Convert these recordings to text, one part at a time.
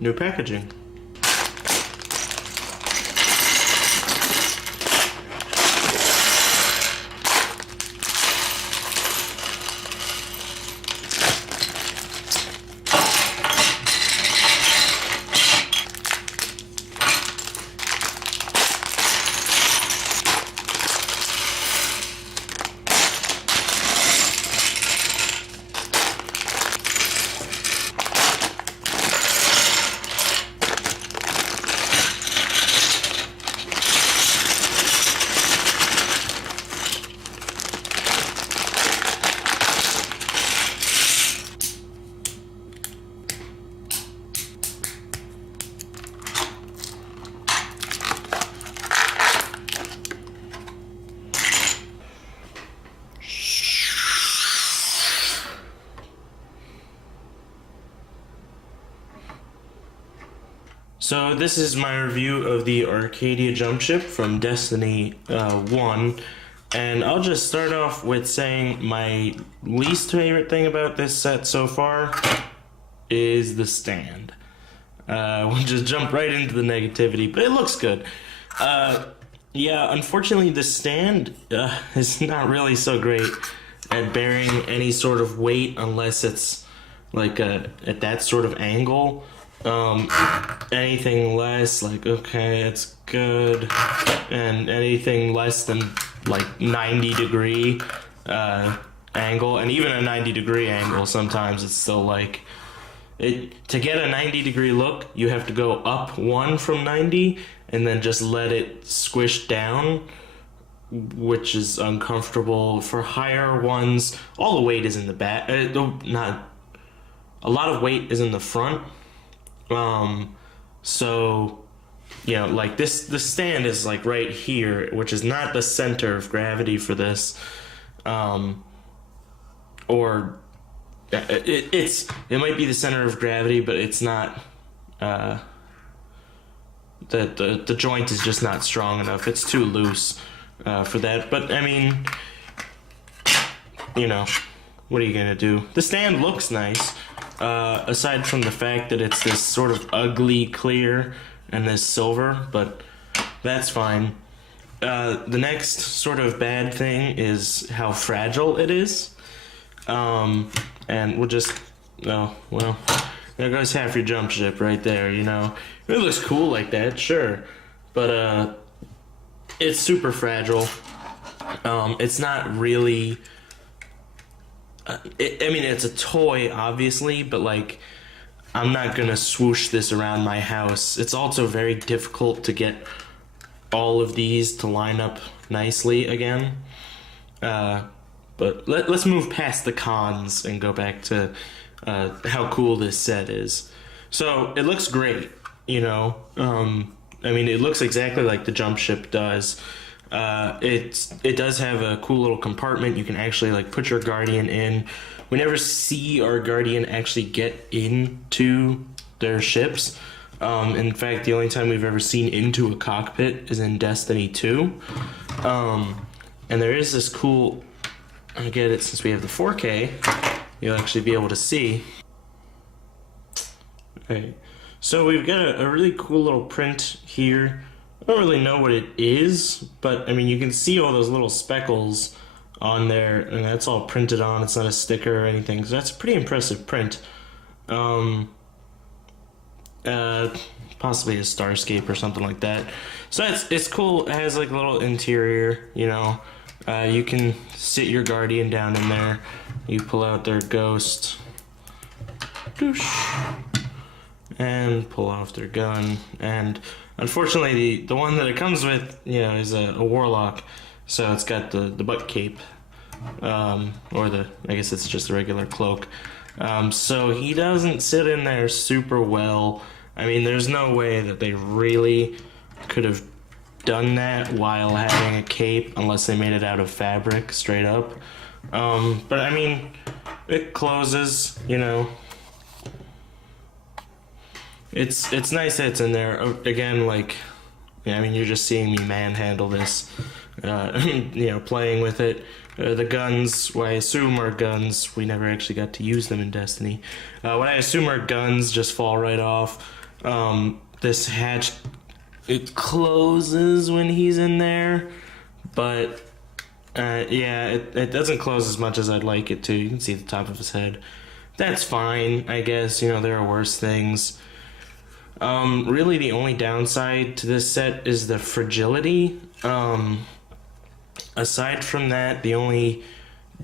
new packaging. So this is my review of the Arcadia Jumpship from Destiny 1, and I'll just start off with saying my least favorite thing about this set so far is the stand. We'll just jump right into the negativity, but it looks good. Yeah, unfortunately the stand is not really so great at bearing any sort of weight unless it's like at that sort of angle. Anything less, like, okay, it's good, and anything less than like 90-degree angle, and even a 90-degree angle, sometimes it's still like to get a 90-degree look, you have to go up one from 90 and then just let it squish down, which is uncomfortable. For higher ones, all the weight is in the back. Not a lot of weight is in the front. So, you know, like the stand is like right here, which is not the center of gravity for this, or it might be the center of gravity, but it's not, the joint is just not strong enough. It's too loose, for that. But I mean, you know, what are you gonna do? The stand looks nice. Aside from the fact that it's this sort of ugly clear and this silver, but that's fine. The next sort of bad thing is how fragile it is. And we'll just, oh, well, there goes half your jump ship right there, you know. It looks cool like that, sure, but it's super fragile. It's not really... I mean, it's a toy, obviously, but, like, I'm not gonna swoosh this around my house. It's also very difficult to get all of these to line up nicely again. But let's move past the cons and go back to how cool this set is. So, it looks great, you know. I mean, it looks exactly like the Jumpship does. It does have a cool little compartment. You can actually like put your Guardian in. We never see our Guardian actually get into their ships. In fact, the only time we've ever seen into a cockpit is in Destiny 2. And there is this cool, I get it, since we have the 4K, you'll actually be able to see. Okay. So we've got a really cool little print here. I don't really know what it is, but I mean, you can see all those little speckles on there, and that's all printed on. It's not a sticker or anything, so that's a pretty impressive print. Possibly a Starscape or something like that. So it's cool. It has like a little interior, you know. You can sit your Guardian down in there. You pull out their ghost, and pull off their gun, and unfortunately, the one that it comes with, you know, is a warlock, so it's got the butt cape, or I guess it's just a regular cloak. So he doesn't sit in there super well. I mean, there's no way that they really could have done that while having a cape, unless they made it out of fabric, straight up. But I mean, it closes, you know. It's nice that it's in there. Again, like, yeah, I mean, you're just seeing me manhandle this, you know, playing with it. The guns, what I assume are guns, we never actually got to use them in Destiny. What I assume are guns just fall right off. This hatch, it closes when he's in there, but yeah, it doesn't close as much as I'd like it to. You can see the top of his head. That's fine, I guess. You know, there are worse things. Really the only downside to this set is the fragility. Aside from that, the only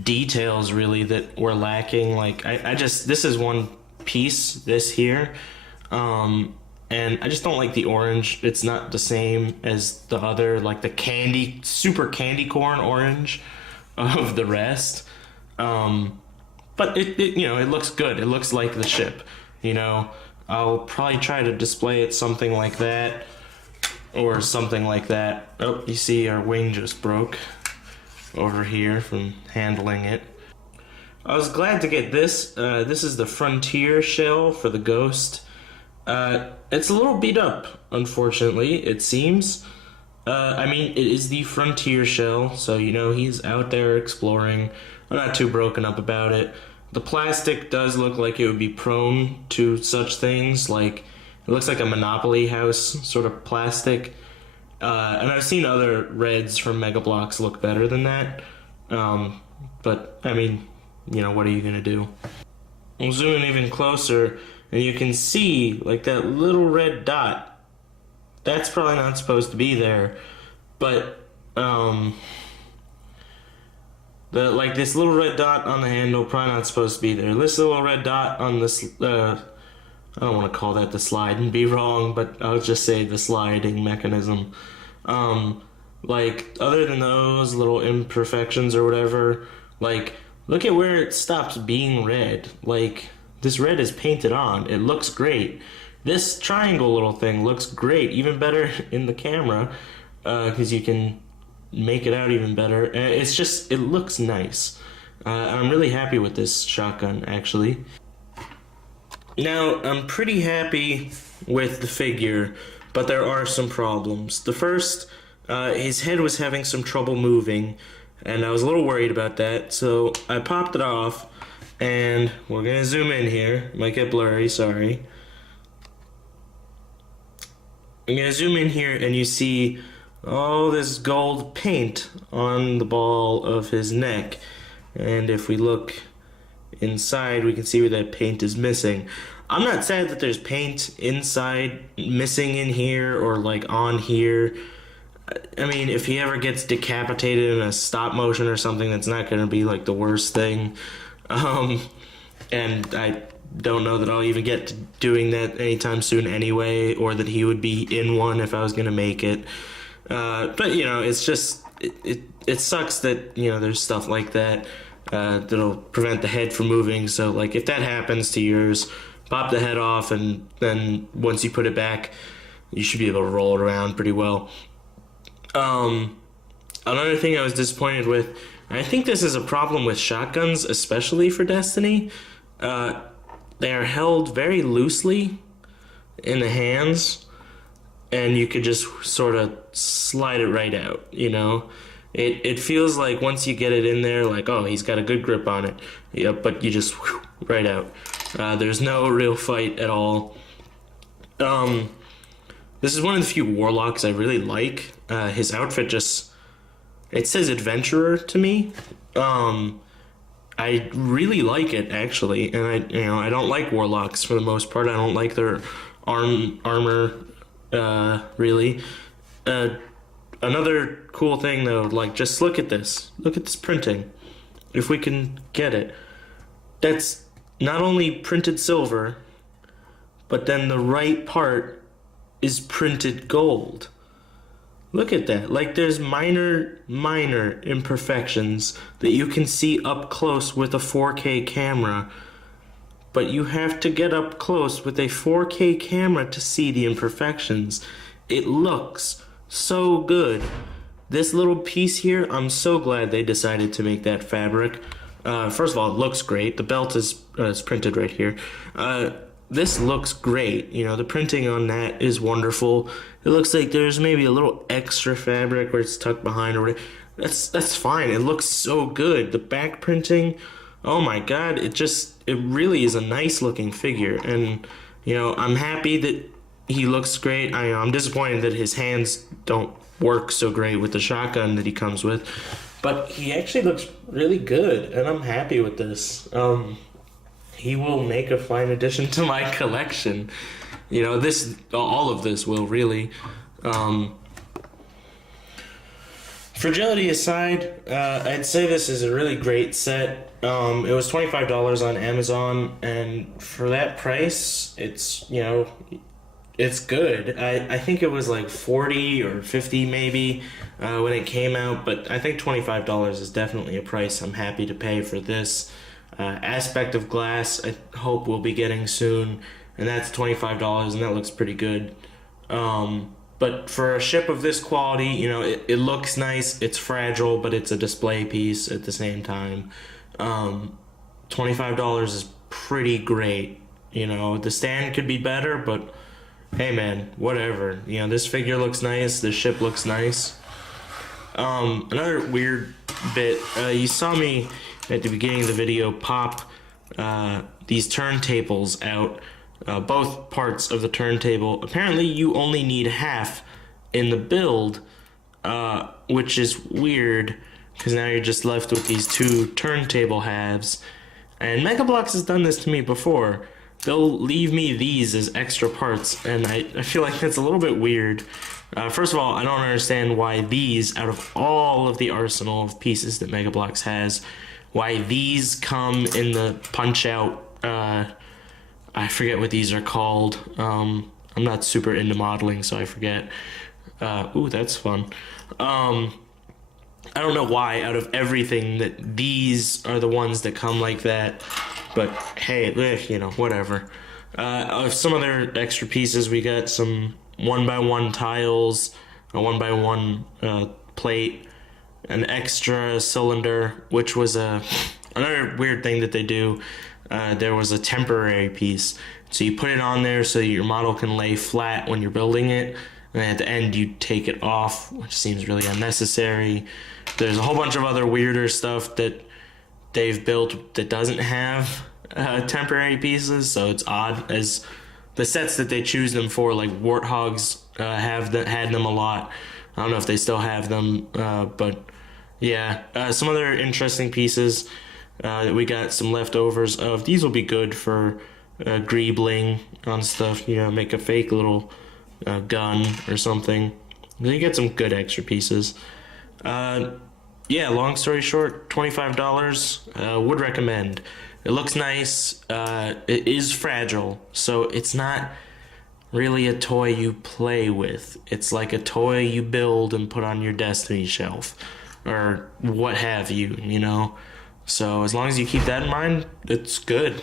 details really that were lacking, like I just, this is one piece, this here, and I just don't like the orange. It's not the same as the other, like the candy, super candy corn orange of the rest. But it you know, it looks good. It looks like the ship, you know. I'll probably try to display it something like that or something like that. Oh, you see our wing just broke over here from handling it. I was glad to get this. This is the Frontier shell for the Ghost. It's a little beat up, unfortunately, it seems. I mean, it is the Frontier shell, so you know he's out there exploring. I'm not too broken up about it. The plastic does look like it would be prone to such things, like it looks like a Monopoly house sort of plastic. And I've seen other reds from Mega Bloks look better than that. But, I mean, you know, what are you going to do? I'll zoom in even closer, and you can see, like, that little red dot. That's probably not supposed to be there. But, like, this little red dot on the handle, probably not supposed to be there. This little red dot on this, I don't want to call that the slide and be wrong, but I'll just say the sliding mechanism. Like, other than those little imperfections or whatever, like, look at where it stops being red. Like, this red is painted on. It looks great. This triangle little thing looks great, even better in the camera, because you can make it out even better. It's just, it looks nice. I'm really happy with this shotgun, actually. Now, I'm pretty happy with the figure, but there are some problems. The first, his head was having some trouble moving, and I was a little worried about that, so I popped it off, and we're gonna zoom in here. Might get blurry, sorry. I'm gonna zoom in here, and you see all this gold paint on the ball of his neck, and if we look inside, we can see where that paint is missing. I'm not sad that there's paint inside missing in here or like on here. I mean, if he ever gets decapitated in a stop motion or something, that's not going to be like the worst thing. And I don't know that I'll even get to doing that anytime soon anyway, or that he would be in one if I was going to make it. But you know, it's just, it sucks that, you know, there's stuff like that. That'll prevent the head from moving. So like if that happens to yours, pop the head off, and then once you put it back, you should be able to roll it around pretty well. Another thing I was disappointed with, and I think this is a problem with shotguns, especially for Destiny, they are held very loosely in the hands, and you could just sort of slide it right out, you know? It feels like once you get it in there, like, oh, he's got a good grip on it. Yeah, but you just, whew, right out. There's no real fight at all. This is one of the few warlocks I really like. His outfit just, it says adventurer to me. I really like it, actually, and I don't like warlocks for the most part. I don't like their armor, really. Another cool thing though, like, just look at this. Look at this printing. If we can get it. That's not only printed silver, but then the right part is printed gold. Look at that. Like, there's minor imperfections that you can see up close with a 4K camera, but you have to get up close with a 4K camera to see the imperfections. It looks so good. This little piece here, I'm so glad they decided to make that fabric. First of all, it looks great. The belt is printed right here. This looks great. You know, the printing on that is wonderful. It looks like there's maybe a little extra fabric where it's tucked behind or whatever. That's fine. It looks so good. The back printing, oh my god, it really is a nice looking figure. And, you know, I'm happy that he looks great. I'm disappointed that his hands don't work so great with the shotgun that he comes with, but he actually looks really good, and I'm happy with this. He will make a fine addition to my collection. You know, all of this will really. Fragility aside, I'd say this is a really great set. It was $25 on Amazon, and for that price, it's, you know, it's good. I think it was like 40 or 50 maybe when it came out, but I think $25 is definitely a price I'm happy to pay for this. Aspect of Glass, I hope we'll be getting soon, and that's $25, and that looks pretty good. But for a ship of this quality, you know, it looks nice, it's fragile, but it's a display piece at the same time. $25 is pretty great. You know, the stand could be better, but hey man, whatever. You know, this figure looks nice, this ship looks nice. Another weird bit, you saw me at the beginning of the video pop these turntables out. Both parts of the turntable. Apparently you only need half in the build, which is weird, because now you're just left with these two turntable halves. And Mega Bloks has done this to me before. They'll leave me these as extra parts, and I feel like that's a little bit weird. First of all, I don't understand why these, out of all of the arsenal of pieces that Mega Bloks has, why these come in the punch-out, I forget what these are called. I'm not super into modeling, so I forget. Ooh, that's fun. I don't know why, out of everything, that these are the ones that come like that. But hey, you know, whatever. Some other extra pieces, we got some 1x1 tiles, a 1x1 plate, an extra cylinder, which was another weird thing that they do. There was a temporary piece, so you put it on there so your model can lay flat when you're building it, and at the end you take it off, which seems really unnecessary. There's a whole bunch of other weirder stuff that they've built that doesn't have temporary pieces, so it's odd, as the sets that they choose them for, like Warthogs, had them a lot. I don't know if they still have them, but yeah, some other interesting pieces that we got some leftovers of. These will be good for greebling on stuff, you know, make a fake little gun or something. You get some good extra pieces. Yeah, long story short, $25, would recommend. It looks nice, it is fragile, so it's not really a toy you play with. It's like a toy you build and put on your Destiny shelf, or what have you, you know? So as long as you keep that in mind, it's good.